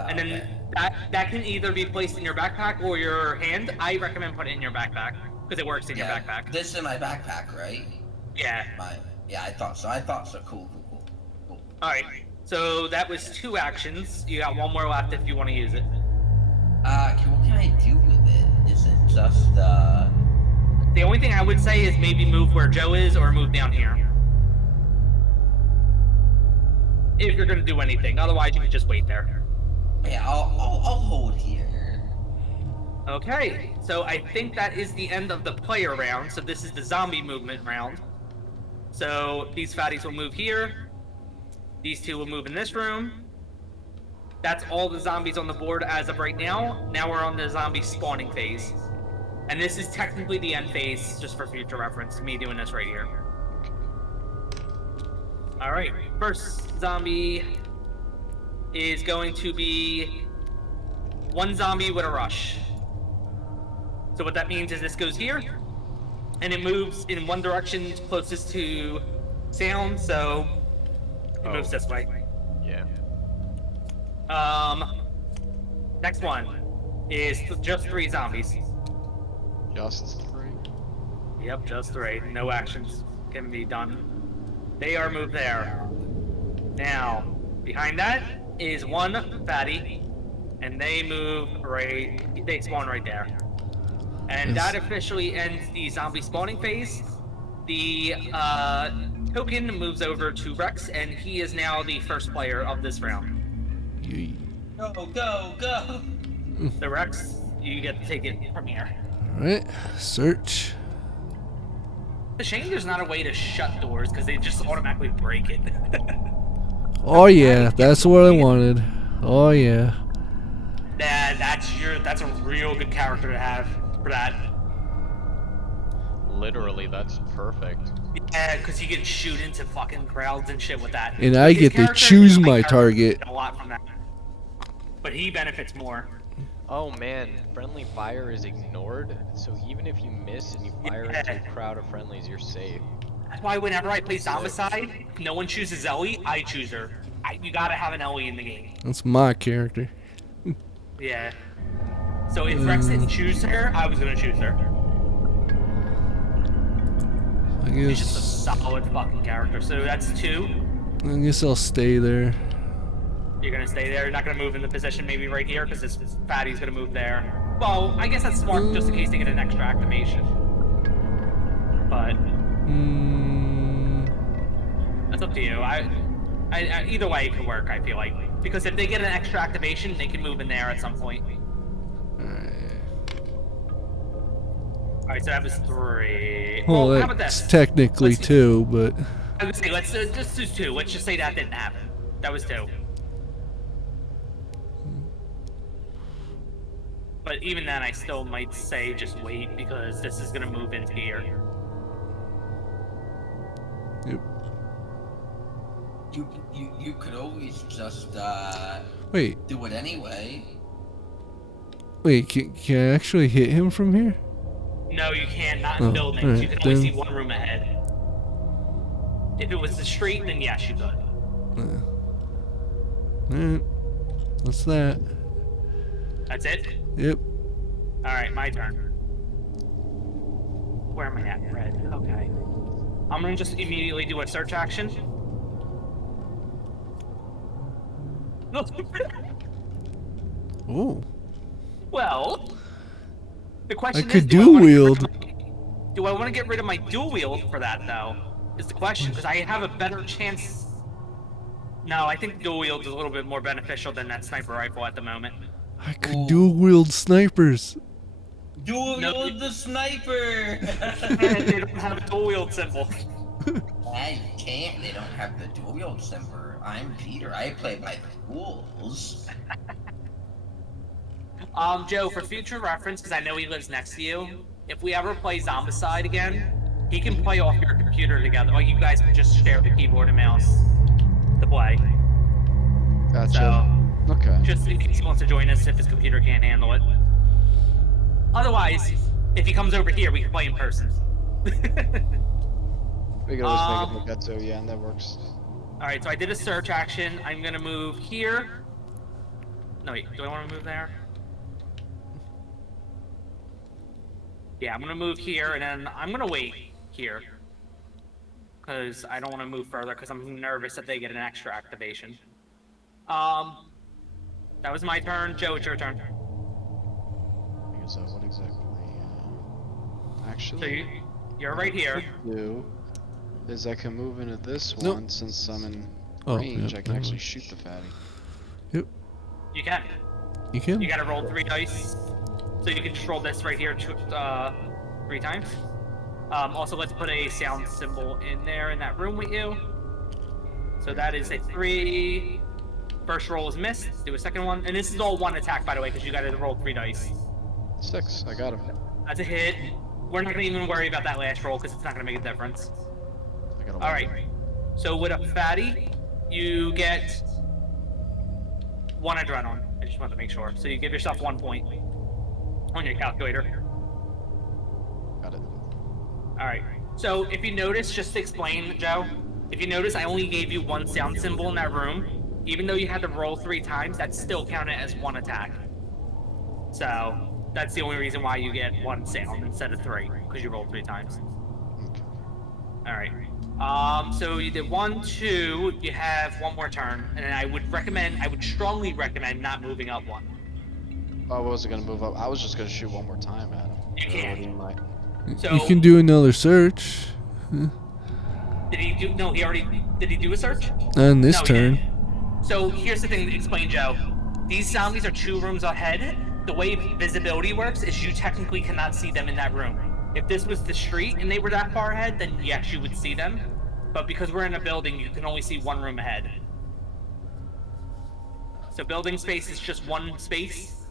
And then Okay. that can either be placed in your backpack or your hand. I recommend putting it in your backpack, because it works in your backpack. This is in my backpack, right? Yeah. Yeah, I thought so. Cool. Alright, so that was 2 actions. You got 1 more left if you want to use it. What can I do with it? Is it just, The only thing I would say is maybe move where Joe is or move down here. If you're gonna do anything, otherwise you can just wait there. yeah, I'll hold here. Okay, so I think that is the end of the player round, so this is the zombie movement round. So these fatties will move here. These 2 will move in this room. That's all the zombies on the board as of right now. Now we're on the zombie spawning phase. And this is technically the end phase, just for future reference, me doing this right here. Alright, first zombie is going to be 1 zombie with a rush. So what that means is this goes here, and it moves in one direction closest to sound, so it moves this way. Yeah. Next one is just 3 zombies. Just 3. Yep, just 3. No actions can be done. They are moved there. Now, behind that is 1 fatty, and they spawn right there. And that officially ends the zombie spawning phase. The token moves over to Rex, and he is now the first player of this round. Go! The Rex, you get to take it from here. Alright, search. It's a shame there's not a way to shut doors, because they just automatically break it. Oh yeah, that's what I wanted. Oh yeah. That's a real good character to have for that. Literally, that's perfect. Yeah, because you can shoot into fucking crowds and shit with that. And I His get to character choose and my character target. benefit a lot from that. But he benefits more. Oh man, friendly fire is ignored, so even if you miss and you fire into a crowd of friendlies, you're safe. That's why whenever I play Zombicide, if no one chooses Ellie, I choose her. You gotta have an Ellie in the game. That's my character. Yeah. So if Rex didn't choose her, I was gonna choose her. I She's just a guess solid fucking character. So that's 2. I'll stay there. You're gonna stay there. You're not gonna move in the position maybe right here because this fatty's gonna move there. Well, I guess that's smart just in case they get an extra activation. But that's up to you. I either way it can work. I feel like because if they get an extra activation, they can move in there at some point. Alright, so that was 3. Well, Well, how about that's this? technically Let's- 2, but I would say let's just do 2. Let's just say that didn't happen. That was 2. But even then, I still might say just wait because this is gonna move into here. yep. You could always just Wait, do it anyway. Wait, can I actually hit him from here? No, you can't. Not in Oh, buildings. alright, You can only then- see one room ahead. If it was the street, then yes, you could. Alright. What's that? That's it? Yep. Alright, my turn. Where am I at? Red. Okay. I'm gonna just immediately do a search action. Oh. Well, the question could is, dual wield. Do I want to get rid of my dual wield for that though? Is the question, because I have a better chance. No, I think dual wield is a little bit more beneficial than that sniper rifle at the moment. I could dual wield snipers. Dual No, wield the sniper! And they don't have a dual wield symbol. I can't. They don't have the dual wield symbol. I'm Peter. I play by the rules. Joe, for future reference, because I know he lives next to you, if we ever play Zombicide again, he can play off your computer together. Like, you guys can just share the keyboard and mouse to play. Gotcha. So, Okay. just in case he wants to join us if his computer can't handle it. Otherwise, if he comes over here, we can play in person. We could always make it like that too. Yeah, and that works. Alright, so I did a search action. I'm gonna move here. No, wait, do I want to move there? Yeah, I'm gonna move here, and then I'm gonna wait here. Because I don't want to move further, because I'm nervous that they get an extra activation. That was my turn. Joe, it's your turn. Because what exactly? Actually, So you're right here. do is I can move into this Nope. one since I'm in Oh, range. yep, I can never actually mind. shoot the fatty. You can. You can? You gotta roll 3 dice. So you can just roll this right here 3 times. Also, let's put a sound symbol in there in that room with you. So that is a 3. First roll is missed. Do a second one. And this is all 1 attack, by the way, because you gotta roll 3 dice. 6. I got him. That's a hit. We're not gonna even worry about that last roll, because it's not gonna make a difference. I got a Alright. So with a fatty, you get 1 adrenaline. I just wanted to make sure. So you give yourself 1 point on your calculator. Got it. Alright. So if you notice, just to explain, Joe, if you notice, I only gave you 1 sound symbol in that room. Even though you had to roll 3 times, that's still counted as 1 attack. So that's the only reason why you get 1 sound instead of 3, because you rolled 3 times. Okay. Alright. So you did 1, 2, you have 1 more turn, and I would strongly recommend not moving up 1. I wasn't gonna move up. I was just gonna shoot one more time at him. You can't. What do you mean, like- So You can do another search did he do? No, did he do a search? on this No, he turn. didn't. So here's the thing to explain, Joe. These zombies are 2 rooms ahead. The way visibility works is you technically cannot see them in that room. If this was the street and they were that far ahead, then yes, you would see them. But because we're in a building, you can only see 1 room ahead. So building space is just 1 space.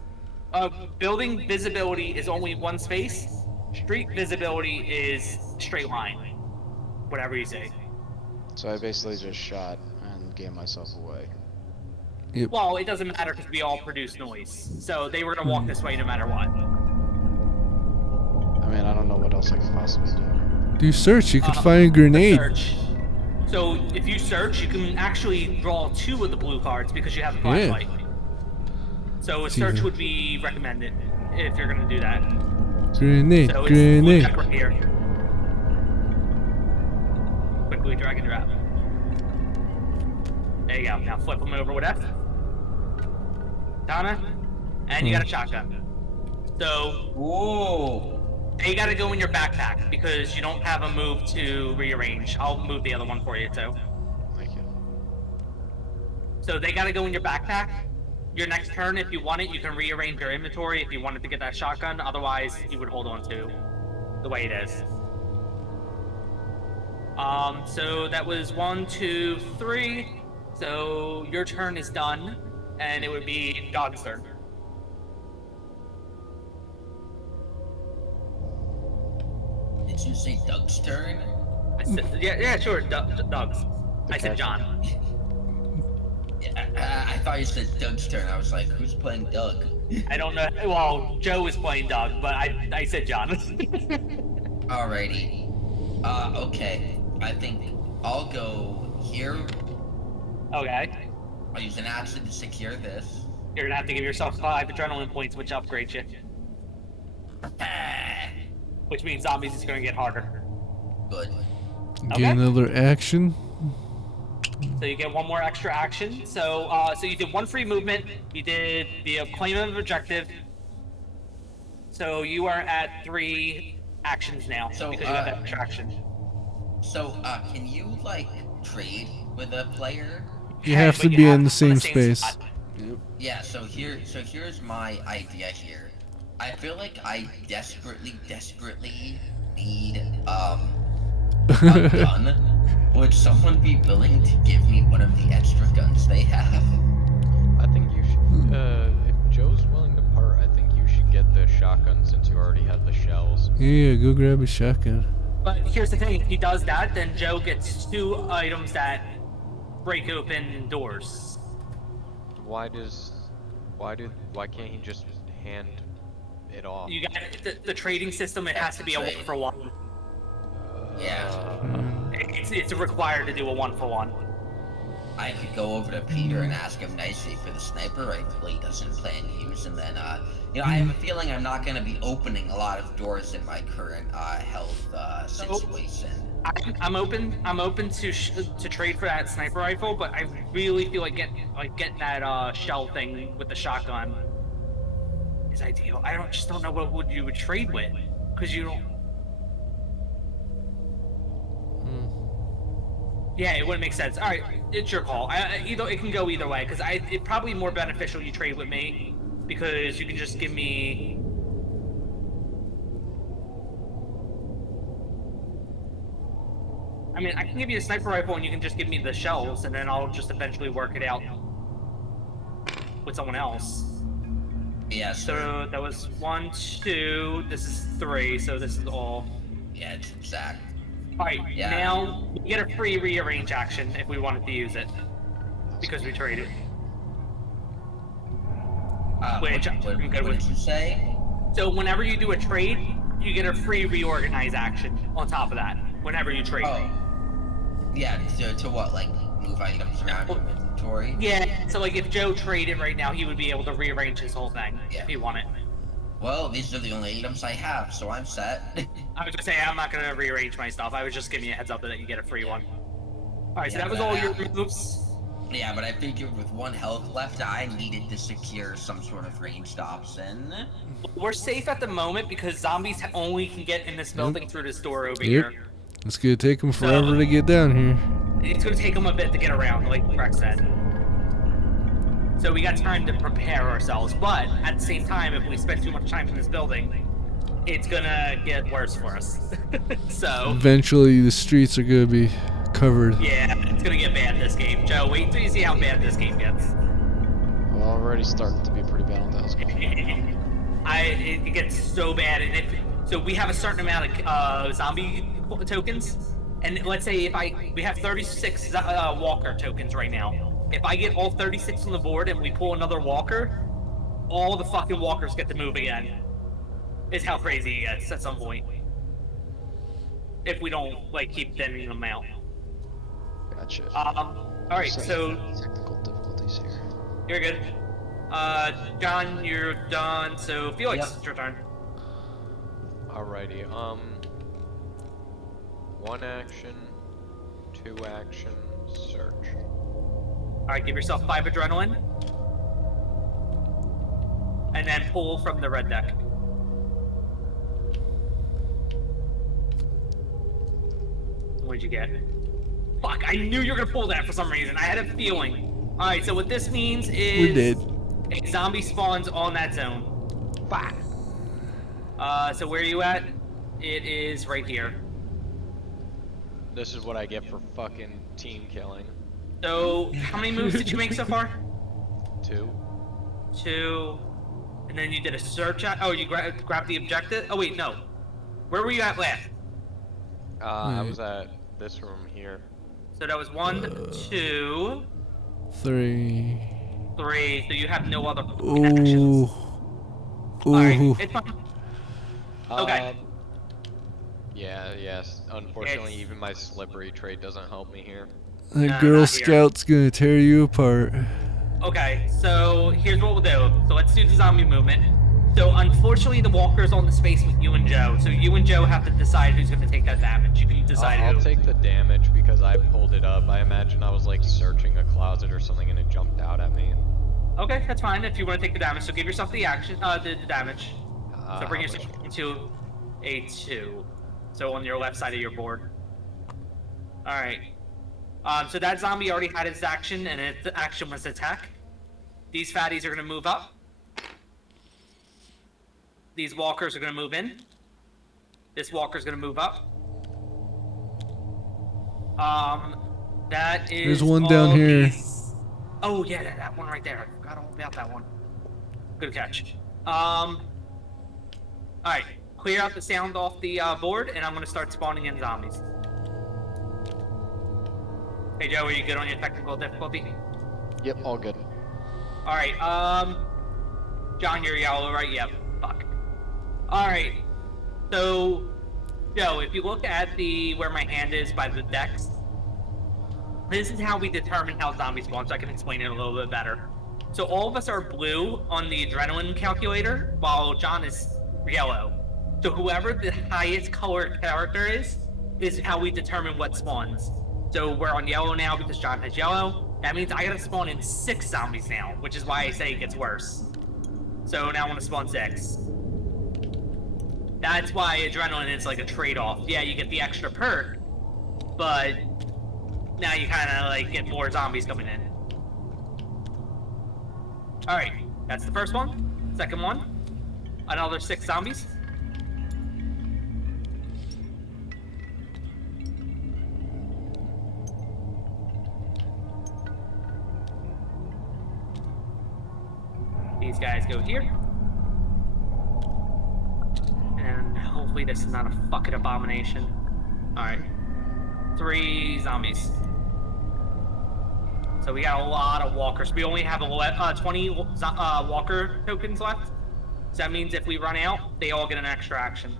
Building visibility is only 1 space. Street visibility is straight line. Whatever you say. So I basically just shot and gave myself away. Well, it doesn't matter because we all produce noise. So they were gonna walk this way no matter what. I mean, I don't know what else I could possibly do. Do search. You could find a grenade. Search. So if you search, you can actually draw 2 of the blue cards because you have a flashlight. So a search would be recommended if you're gonna do that. Grenade. So it's blue Grenade. check right here. Quickly drag and drop. There you go. Now flip them over with F. Donna, and you got a shotgun. So Whoa! they gotta go in your backpack because you don't have a move to rearrange. I'll move the other one for you too. Thank you. So they gotta go in your backpack. Your next turn, if you want it, you can rearrange your inventory if you wanted to get that shotgun. Otherwise, you would hold on to the way it is. So that was 1, 2, 3. So your turn is done, and it would be Dog's turn. Did you say Doug's turn? I said, yeah, sure, Doug's. I said John. I thought you said Doug's turn. I was like, who's playing Doug? I don't know. Well, Joe is playing Doug, but I said John. Alrighty. Okay. I think I'll go here. Okay. I'll use an action to secure this. You're gonna have to give yourself 5 adrenaline points, which upgrades you. Ah, Which means zombies is gonna get harder. good. Get Okay. another action. So you get one more extra action. So so you did 1 free movement. You did the claim of objective. So you are at 3 actions now So, because you have that extra action. So, can you, like, trade with a player? You have to be in the same space. spot. Yeah, here's my idea here. I feel like I desperately need, a gun. Would someone be willing to give me one of the extra guns they have? I think you should, if Joe's willing to part, I think you should get the shotgun since you already have the shells. Yeah, go grab a shotgun. But here's the thing: if he does that, then Joe gets 2 items that break open doors. Why can't he just hand it off? You got the trading system. It has to be a Trade. 1-for-1. Yeah. It's required to do a 1-for-1. I could go over to Peter and ask him nicely for the sniper rifle he doesn't plan to use, and then, you know, I have a feeling I'm not gonna be opening a lot of doors in my current, health, situation. I'm open to trade for that sniper rifle, but I really feel like getting that shell thing with the shotgun is ideal. I just don't know what you would trade with, because you don't. Yeah, it wouldn't make sense. All right, it's your call. It can go either way, because it's probably more beneficial you trade with me, because you can just give me. I mean, I can give you a sniper rifle, and you can just give me the shells, and then I'll just eventually work it out with someone else. Yeah, So that was 1, 2. This is 3. So this is all. yeah, it's exact. All right. Yeah. Now we get a free rearrange action if we wanted to use it, because we traded. Which I'm good What with. did you say? So whenever you do a trade, you get a free reorganize action on top of that. Whenever you trade. Oh. Yeah, to what, like, move items around your inventory? Yeah. So like if Joe traded right now, he would be able to rearrange his whole thing Yeah. if he wanted. Well, these are the only items I have, so I'm set. I was gonna say I'm not gonna rearrange my stuff. I was just giving you a heads up that you get a free one. All right. So Yeah, that was but all I- your moves. Yeah, but I figured with 1 health left, I needed to secure some sort of ranged option. We're safe at the moment because zombies only can get in this building through this door over Yep. here. It's gonna take them forever to get down here. It's gonna take them a bit to get around, like Rex said. So we got time to prepare ourselves, but at the same time, if we spend too much time in this building, it's gonna get worse for us. So, Eventually, the streets are gonna be covered. yeah, it's gonna get bad this game. Joe, wait until you see how bad this game gets. Well, already starting to be pretty bad on the house. It gets so bad, and so we have a certain amount of zombie tokens, and let's say we have 36 walker tokens right now. If I get all 36 on the board and we pull another walker, all the fucking walkers get to move again. Is how crazy it gets at some point. If we don't like keep thinning them out. Gotcha. All right, so Technical difficulties here. you're good. John, you're done. So Felix, Yep. it's your turn. Alrighty, 1 action, 2 action, search. All right, give yourself 5 adrenaline, and then pull from the red deck. What'd you get? Fuck! I knew you were gonna pull that for some reason. I had a feeling. All right, so what this means is We did. a zombie spawns on that zone. Fuck. So where are you at? It is right here. This is what I get for fucking team killing. So how many moves did you make so far? 2. 2. And then you did a search at. Oh, you grabbed the objective. Oh wait, no. Where were you at last? I was at this room here. So that was 1, 2. 3. 3. So you have no other Ooh. actions. Ooh. Alright, it's fine. Okay. Yes. Unfortunately, It's- even my slippery trait doesn't help me here. That No, Girl not here. Scout's gonna tear you apart. Okay, so here's what we'll do. So let's do the zombie movement. So unfortunately, the walker's on the space with you and Joe. So you and Joe have to decide who's going to take that damage. You can decide I'll who. take the damage because I pulled it up. I imagine I was like searching a closet or something and it jumped out at me. Okay, that's fine if you want to take the damage. So give yourself the action, the damage. So bring How yourself much? into a 2. So on your left side of your board. All right. So that zombie already had its action, and its action was attack. These fatties are going to move up. These walkers are going to move in. This walker's going to move up. That is. There's one down all here. these- Oh yeah, that one right there. I forgot all about that one. Good catch. All right, clear out the sound off the board, and I'm going to start spawning in zombies. Hey Joe, are you good on your technical difficulty? Yep, all good. All right. John, you're yellow, right? Yep. Fuck. All right. So, Joe, if you look at where my hand is by the decks, this is how we determine how zombies spawn. So I can explain it a little bit better. So all of us are blue on the adrenaline calculator, while John is yellow. So whoever the highest colored character is how we determine what spawns. So we're on yellow now because John has yellow. That means I gotta spawn in 6 zombies now, which is why I say it gets worse. So now I want to spawn 6. That's why adrenaline is like a trade-off. Yeah, you get the extra perk, but now you kind of like get more zombies coming in. All right, that's the first one. Second one, another 6 zombies. These guys go here. And hopefully this is not a fucking abomination. Alright. 3 zombies. So we got a lot of walkers. We only have 20 walker tokens left. So that means if we run out, they all get an extra action.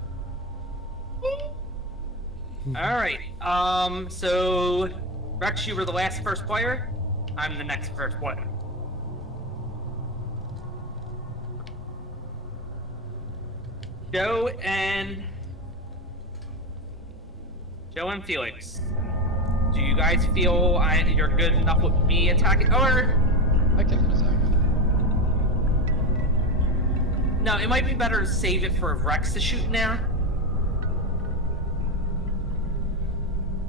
Alright. So Rex, you were the last first player. I'm the next first player. Joe and Felix, do you guys feel you're good enough with me attacking? Or I can attack. no, it might be better to save it for Rex to shoot in there.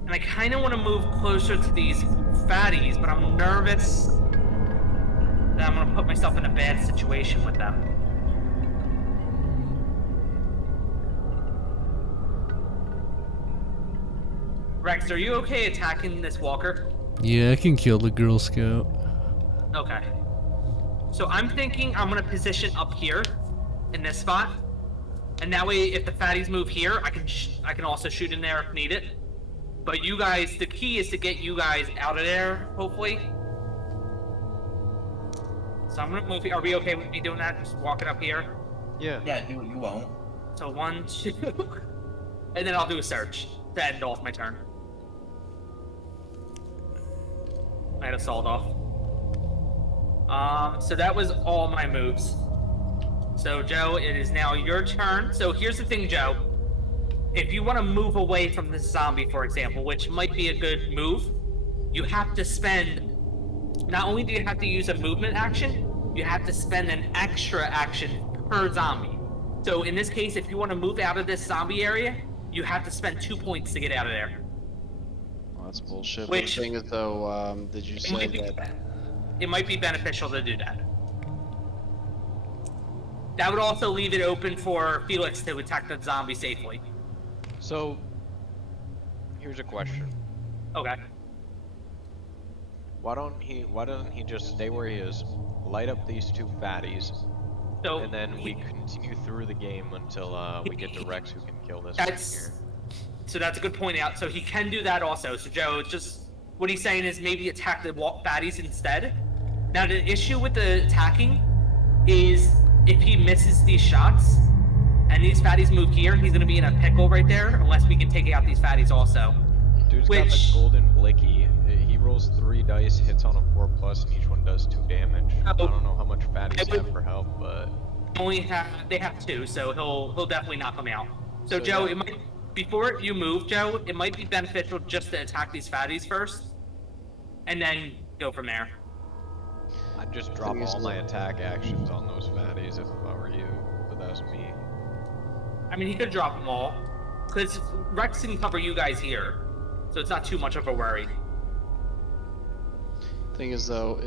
And I kind of want to move closer to these fatties, but I'm nervous that I'm going to put myself in a bad situation with them. Rex, are you okay attacking this walker? Yeah, I can kill the Girl Scout. Okay. So I'm thinking I'm gonna position up here, in this spot, and that way, if the fatties move here, I can also shoot in there if needed. But you guys, the key is to get you guys out of there, hopefully. So I'm gonna move. Are we okay with me doing that? Just walking up here. Yeah. Yeah, you won't. So 1, 2, and then I'll do a search to end off my turn. I had a sawed off. So that was all my moves. So Joe, it is now your turn. So here's the thing, Joe. If you want to move away from this zombie, for example, which might be a good move, you have to spend, not only do you have to use a movement action, you have to spend an extra action per zombie. So in this case, if you want to move out of this zombie area, you have to spend 2 points to get out of there. Well, that's bullshit. Which- The thing is, though, did you say that? It might be beneficial to do that. That would also leave it open for Felix to attack the zombie safely. So, here's a question. Okay. Why doesn't he just stay where he is, light up these 2 fatties, So and then we continue through the game until we get to Rex, who can kill this one that's here. so that's a good point out. So he can do that also. So Joe, just what he's saying is maybe attack the fatties instead. Now the issue with the attacking is if he misses these shots and these fatties move here, he's gonna be in a pickle right there unless we can take out these fatties also. Dude's got the golden blicky. He rolls 3 dice, hits on a 4+, and each one does 2 damage. I don't know how much fatties have for help, but They have 2, so he'll definitely knock them out. So Joe, yeah. it might before you move, Joe, it might be beneficial just to attack these fatties first, and then go from there. I'd just drop all my attack actions on those fatties if I were you, but that was me. I mean, he could drop them all, because Rex can cover you guys here, so it's not too much of a worry. Thing is though,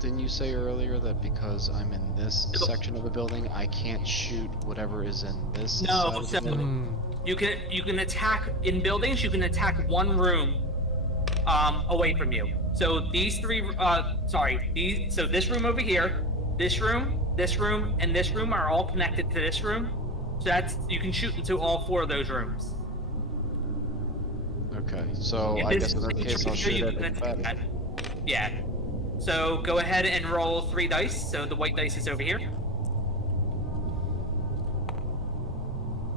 didn't you say earlier that because I'm in this section of the building, I can't shoot whatever is in this side of the building? You can attack in buildings. You can attack one room away from you. So these 3 so this room over here, this room, and this room are all connected to this room. So you can shoot into all 4 of those rooms. Okay, so I guess in that case I'll shoot at the fatty. Yeah. So go ahead and roll 3 dice. So the white dice is over here.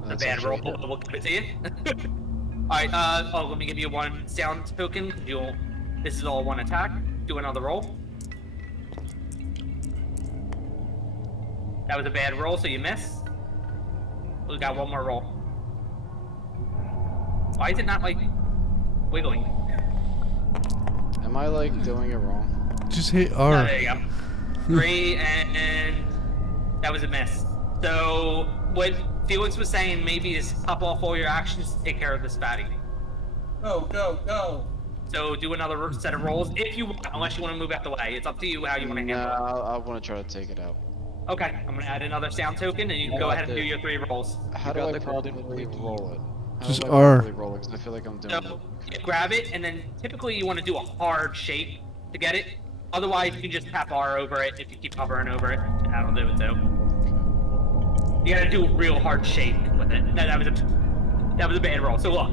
That's a bad roll. actually- We'll give it to you. Alright, let me give you 1 sound token. This is all 1 attack. Do another roll. That was a bad roll, so you miss. We got 1 more roll. Why is it not, like, wiggling? Am I, like, doing it wrong? Just hit Oh, R. there you go. 3, and that was a miss. So, what Felix was saying maybe is pop off all your actions to take care of this fatty. Go. So do another set of rolls if you want, unless you want to move out the way. It's up to you how you want to handle it. I want to try to take it out. Okay, I'm gonna add another sound token, and you can go ahead and do your 3 rolls. How do got I the golden properly blicky. roll it? How Just do I R. properly roll it? 'Cause I feel like I'm doing So it. you grab it, and then typically you want to do a hard shake to get it. Otherwise, you can just tap R over it if you keep hovering over it, and that'll do it too. You gotta do a real hard shake with it. That was a bad roll. So look,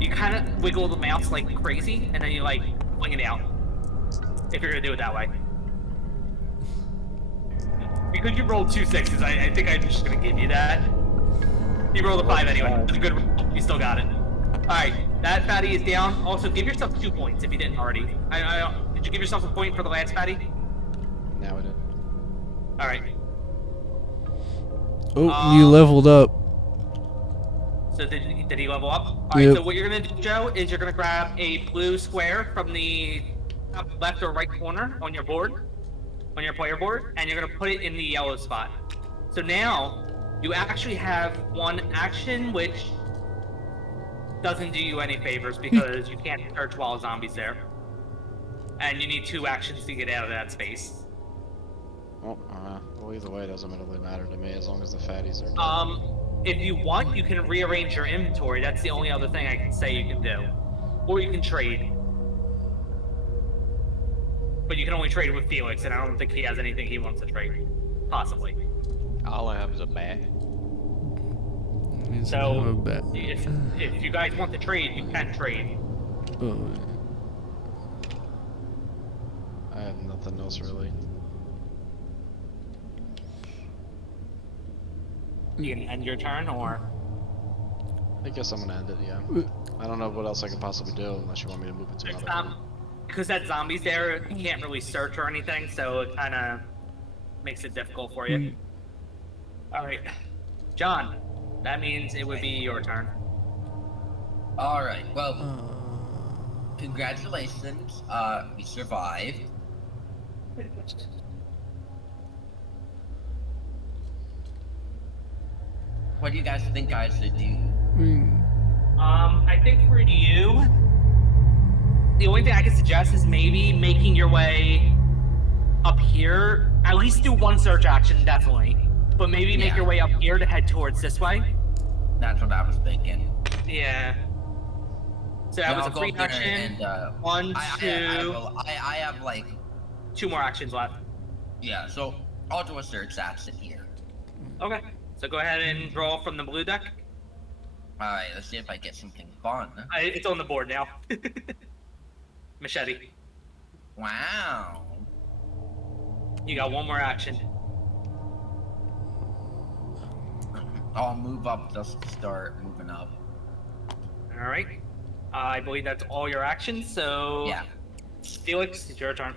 you kind of wiggle the mouse like crazy, and then you like fling it out. If you're gonna do it that way. Because you rolled 2 6s, I think I'm just gonna give you that. You rolled a 5 anyway. That's a good roll. You still got it. Alright, that fatty is down. Also, give yourself 2 points if you didn't already. Did you give yourself a point for the last fatty? Now it is. Alright. Oh, you leveled up. So did he level up? Alright, Yep. so what you're gonna do, Joe, is you're gonna grab a blue square from the top left or right corner on your board, on your player board, and you're gonna put it in the yellow spot. So now, you actually have 1 action which doesn't do you any favors because you can't search while a zombie's there. And you need 2 actions to get out of that space. Well, either way, it doesn't really matter to me as long as the fatties are dead. If you want, you can rearrange your inventory. That's the only other thing I can say you can do. Or you can trade. But you can only trade with Felix, and I don't think he has anything he wants to trade. Possibly. All I have is a bat. He's So, a bat. if you guys want to trade, you can trade. Oh, I have nothing else really. You can end your turn, or... I guess I'm gonna end it, yeah. I don't know what else I could possibly do unless you want me to move it to another room. Because that zombie's there, you can't really search or anything, so it kind of makes it difficult for you. Alright. John, that means it would be your turn. Alright, well, congratulations, we survived. What do you guys think I should do? I think for you, the only thing I can suggest is maybe making your way up here. At least do 1 search action, definitely. But maybe make Yeah. your way up here to head towards this way. That's what I was thinking. Yeah. So that Yeah, was I'll a go free up there action. and, 1, 2, I have like, 2 more actions left. yeah, so I'll do a search action here. Okay. So go ahead and draw from the blue deck. Alright, let's see if I get something fun. It's on the board now. Machete. Wow. You got one more action. I'll move up just to start moving up. All right. I believe that's all your actions. So, Yeah. Felix, it's your turn.